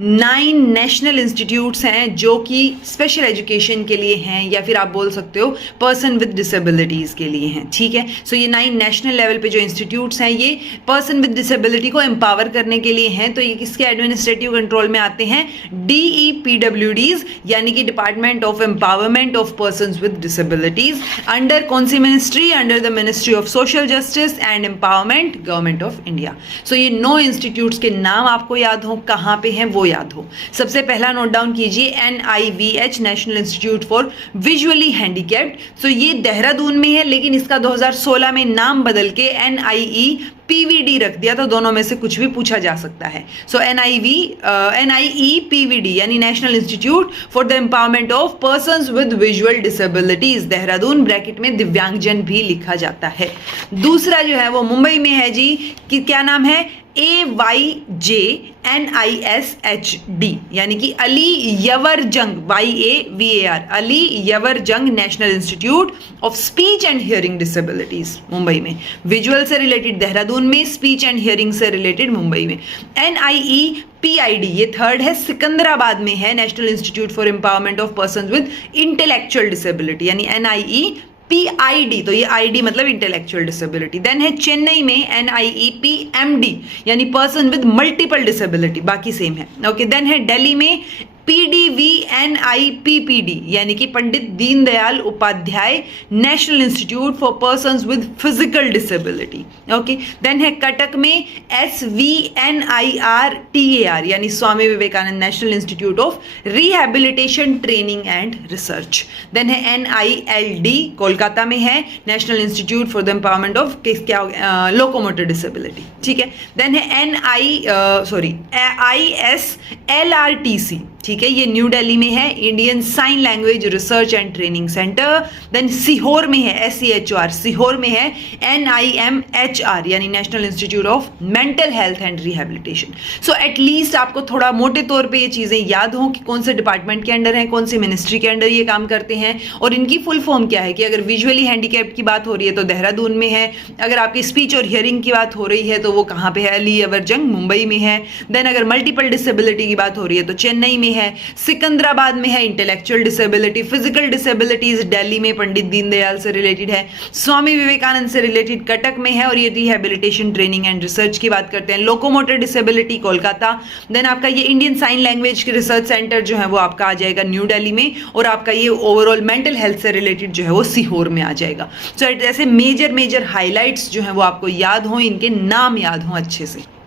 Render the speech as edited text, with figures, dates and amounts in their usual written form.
9 national institutes हैं जो कि स्पेशल एजुकेशन के लिए हैं, या फिर आप बोल सकते हो पर्सन विद डिसेबिलिटीज़ के लिए हैं। ठीक है, सो ये 9 नेशनल लेवल पे जो इंस्टीट्यूट्स हैं ये पर्सन विद डिसेबिलिटी को एम्पावर करने के लिए हैं। तो ये किसके एडमिनिस्ट्रेटिव कंट्रोल में आते हैं? DEPWDs, यानी कि department of empowerment of person with disabilities. Under कौन सी ministry? Under the ministry of social justice and empowerment, government of India. So ये 9 इंस्टीट्यूट्स के नाम आपको याद हो, कहाँ पे हैं वो याद हो। सबसे पहला नोट डाउन कीजिए, NIVH, national institute for visually handicapped. So ये देहरादून में है, लेकिन इसका 2016 में नाम बदल के NIEPVD रख दिया, तो दोनों में से कुछ भी पूछा जा सकता है। सो NIEPVD यानी national institute for the empowerment of persons with visual disabilities, Dehradun, bracket में दिव्यांगजन भी लिखा जाता है। दूसरा जो है वो मुंबई में है जी, कि क्या नाम है? AYJNISHD, यानी कि अली यवर जंग, YAVAR, अली यवर जंग national institute of speech and hearing disabilities, Mumbai में। विजुअल से रिलेटेड देहरादून में, स्पीच एंड हियरिंग से रिलेटेड मुंबई में। NIEPID, ये थर्ड है, सिकंदराबाद में है, national institute for empowerment of person with intellectual disability, यानी NIEPID, तो ये ID मतलब इंटेलेक्चुअल डिसेबिलिटी। देन है चेन्नई में NIEPMD, यानी पर्सन विद मल्टीपल डिसेबिलिटी, बाकी सेम है। ओके, देन है दिल्ली में PDVNIPPD, यानी कि Pandit Deendayal Upadhyaya national institute for persons with physical disability. Okay, then है कटक में SVNIRTAR, यानी Swami Vivekananda national institute of rehabilitation training and research. Then है NILD, कोलकाता में है, national institute for the empowerment of locomotor disability. ठीक है, देन है ISLRTC, ठीक है, ये न्यू दिल्ली में है, Indian sign language research and training centre. Then Sehore में है, SEHR, सीहोर में है NIMHR, यानी national institute of mental health and rehabilitation. So at least आपको थोड़ा मोटे तौर पे ये चीज़ें याद हो कि कौन से डिपार्टमेंट के अंडर हैं, कौन सी मिनिस्ट्री के अंडर ये काम करते हैं, और इनकी फुल फॉर्म क्या है। कि अगर विजुअली हैंडीकैप की बात हो रही है तो देहरादून में है, अगर आपकी स्पीच और हियरिंग की बात हो रही है तो वो कहाँ पे है? अली यवर जंग, मुंबई में है। देन अगर मल्टीपल डिसेबिलिटी की बात हो रही है तो चेन्नई में है, सिकंदराबाद में है intellectual disability. Physical disabilities Delhi में पंडित दीनदयाल से रिलेटेड है, स्वामी विवेकानंद से रिलेटेड कटक में है, और ये रिहैबिलिटेशन ट्रेनिंग एंड रिसर्च की बात करते हैं। Locomotor disability Kolkata. देन आपका ये इंडियन साइन लैंग्वेज के रिसर्च सेंटर जो है वो आपका आ जाएगा न्यू दिल्ली में, और आपका ये ओवरऑल मेंटल हेल्थ से रिलेटेड जो है वो सीहोर में आ जाएगा। सो ऐसे मेजर हाईलाइट्स जो है वो आपको याद हो, इनके नाम याद हो अच्छे से।